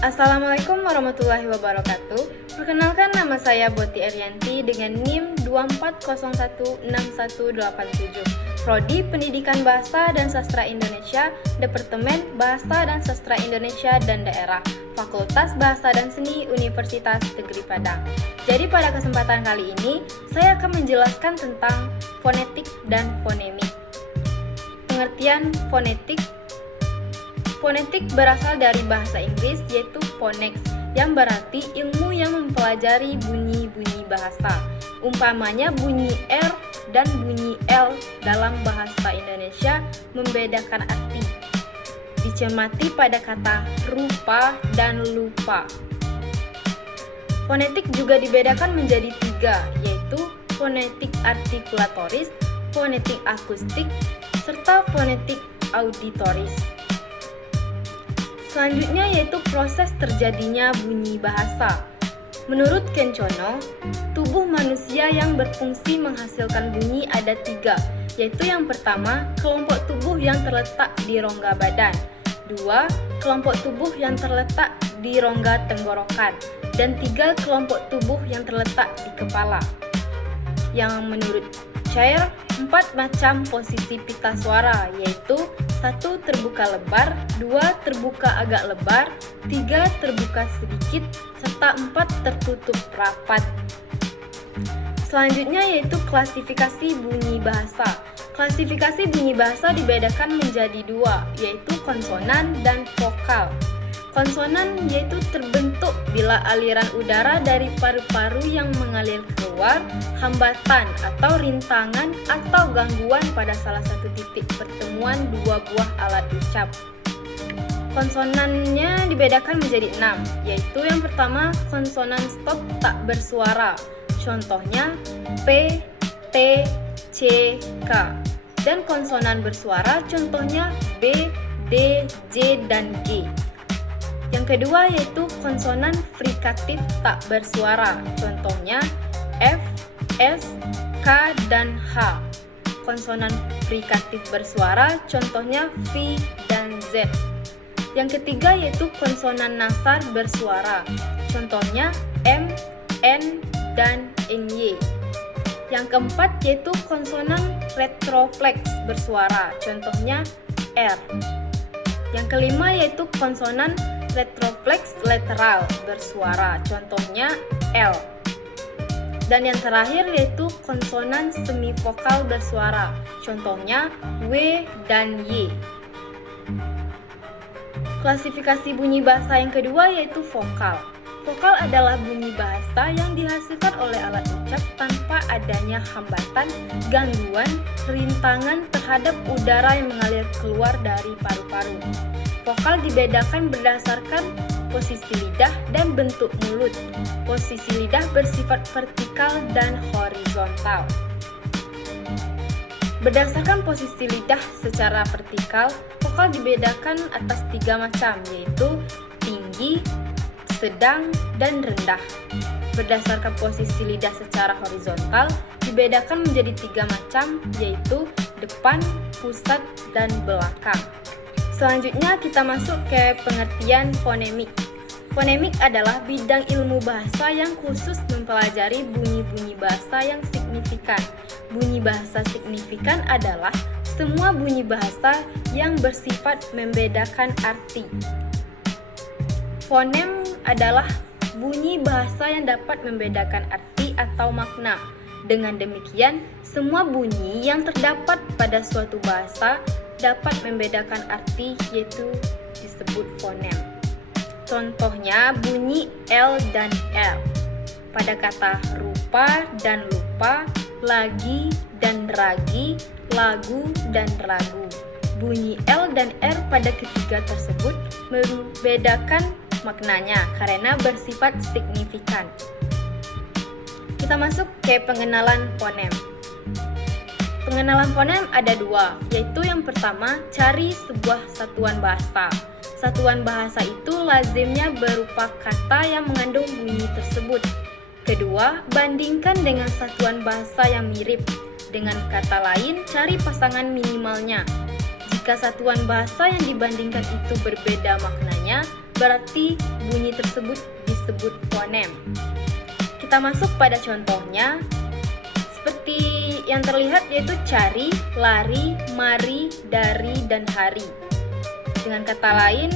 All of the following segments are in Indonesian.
Assalamualaikum warahmatullahi wabarakatuh. Perkenalkan, nama saya Boti Erianti dengan NIM 24016187. Prodi Pendidikan Bahasa dan Sastra Indonesia, Departemen Bahasa dan Sastra Indonesia dan Daerah, Fakultas Bahasa dan Seni Universitas Negeri Padang. Jadi pada kesempatan kali ini, saya akan menjelaskan tentang fonetik dan fonemik. Pengertian fonetik. Fonetik berasal dari bahasa Inggris yaitu phonics, yang berarti ilmu yang mempelajari bunyi-bunyi bahasa. Umpamanya bunyi R dan bunyi L dalam bahasa Indonesia membedakan arti. Dicermati pada kata rupa dan lupa. Fonetik juga dibedakan menjadi tiga, yaitu fonetik artikulatoris, fonetik akustik, serta fonetik auditoris. Selanjutnya yaitu proses terjadinya bunyi bahasa. Menurut Kencono, tubuh manusia yang berfungsi menghasilkan bunyi ada tiga, yaitu yang pertama, kelompok tubuh yang terletak di rongga badan. Dua, kelompok tubuh yang terletak di rongga tenggorokan. Dan tiga, kelompok tubuh yang terletak di kepala. Yang menurut Chair, 4 macam posisi pita suara, yaitu 1 terbuka lebar, 2 terbuka agak lebar, 3 terbuka sedikit, serta 4 tertutup rapat. Selanjutnya yaitu klasifikasi bunyi bahasa. Klasifikasi bunyi bahasa dibedakan menjadi dua, yaitu konsonan dan vokal. Konsonan yaitu terbentuk bila aliran udara dari paru-paru yang mengalir keluar, hambatan atau rintangan atau gangguan pada salah satu titik pertemuan dua buah alat ucap. Konsonannya dibedakan menjadi 6, yaitu yang pertama konsonan stop tak bersuara. Contohnya P, T, C, K. Dan konsonan bersuara contohnya B, D, J, dan G. Yang kedua yaitu konsonan frikatif tak bersuara, contohnya F, S, K, dan H. Konsonan frikatif bersuara, contohnya V dan Z. Yang ketiga yaitu konsonan nasar bersuara, contohnya M, N, dan NY. Yang keempat yaitu konsonan retrofleks bersuara, contohnya R. Yang kelima yaitu konsonan retrofleks lateral bersuara, contohnya L. Dan yang terakhir yaitu konsonan semivokal bersuara, contohnya W dan Y. Klasifikasi bunyi bahasa yang kedua yaitu vokal. Vokal adalah bunyi bahasa yang dihasilkan oleh alat ucap tanpa adanya hambatan, gangguan, rintangan terhadap udara yang mengalir keluar dari paru-paru. Vokal dibedakan berdasarkan posisi lidah dan bentuk mulut. Posisi lidah bersifat vertikal dan horizontal. Berdasarkan posisi lidah secara vertikal, vokal dibedakan atas 3 macam, yaitu tinggi, sedang, dan rendah. Berdasarkan posisi lidah secara horizontal, dibedakan menjadi 3 macam, yaitu depan, pusat, dan belakang. Selanjutnya kita masuk ke pengertian fonemik. Fonemik adalah bidang ilmu bahasa yang khusus mempelajari bunyi-bunyi bahasa yang signifikan. Bunyi bahasa signifikan adalah semua bunyi bahasa yang bersifat membedakan arti. Fonem adalah bunyi bahasa yang dapat membedakan arti atau makna. Dengan demikian, semua bunyi yang terdapat pada suatu bahasa dapat membedakan arti, yaitu disebut fonem. Contohnya bunyi L dan R pada kata rupa dan lupa, lagi dan ragi, lagu dan ragu. Bunyi L dan R pada ketiga tersebut membedakan maknanya karena bersifat signifikan. Kita masuk ke pengenalan fonem. Pengenalan fonem ada 2, yaitu yang pertama, cari sebuah satuan bahasa. Satuan bahasa itu lazimnya berupa kata yang mengandung bunyi tersebut. Kedua, bandingkan dengan satuan bahasa yang mirip. Dengan kata lain, cari pasangan minimalnya. Jika satuan bahasa yang dibandingkan itu berbeda maknanya, berarti bunyi tersebut disebut fonem. Kita masuk pada contohnya. Seperti yang terlihat yaitu cari, lari, mari, dari, dan hari. Dengan kata lain,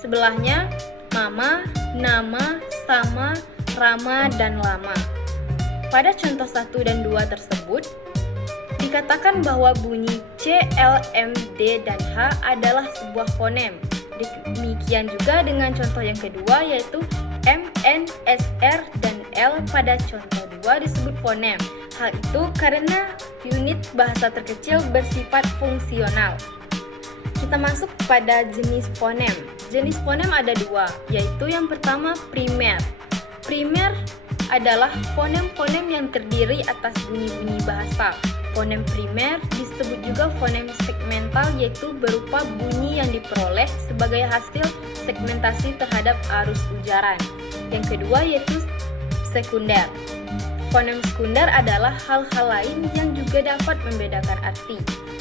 sebelahnya mama, nama, sama, rama, dan lama. Pada contoh 1 dan 2 tersebut, dikatakan bahwa bunyi C, L, M, D, dan H adalah sebuah fonem. Demikian juga dengan contoh yang kedua yaitu M, N, S, R, dan L pada contoh 2 disebut fonem. Hal itu karena unit bahasa terkecil bersifat fungsional. Kita masuk pada jenis fonem. Jenis fonem ada 2, yaitu yang pertama primer. Primer adalah fonem-fonem yang terdiri atas bunyi-bunyi bahasa. Fonem primer disebut juga fonem segmental, yaitu berupa bunyi yang diperoleh sebagai hasil segmentasi terhadap arus ujaran. Yang kedua yaitu sekunder. Fonem sekunder adalah hal-hal lain yang juga dapat membedakan arti.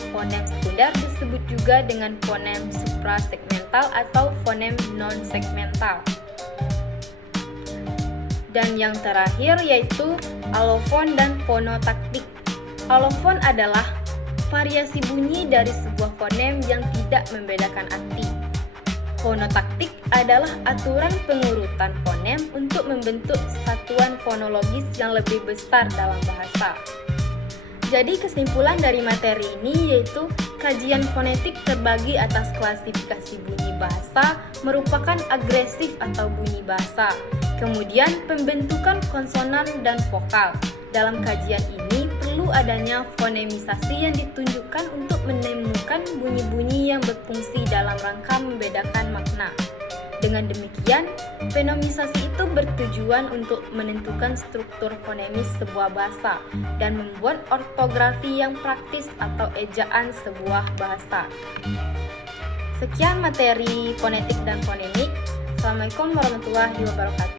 Fonem sekunder disebut juga dengan fonem suprasegmental atau fonem non-segmental. Dan yang terakhir yaitu alofon dan fonotaktik. Alofon adalah variasi bunyi dari sebuah fonem yang tidak membedakan arti. Fonotaktik adalah aturan pengurutan fonem untuk membentuk satuan fonologis yang lebih besar dalam bahasa. Jadi kesimpulan dari materi ini yaitu kajian fonetik terbagi atas klasifikasi bunyi bahasa merupakan agresif atau bunyi bahasa. Kemudian pembentukan konsonan dan vokal. Dalam kajian ini perlu adanya fonemisasi yang ditunjukkan untuk menemukan bunyi-bunyi yang berfungsi dalam rangka membedakan makna. Dengan demikian, fonemisasi itu bertujuan untuk menentukan struktur fonemis sebuah bahasa dan membuat ortografi yang praktis atau ejaan sebuah bahasa. Sekian materi fonetik dan fonemik. Assalamualaikum warahmatullahi wabarakatuh.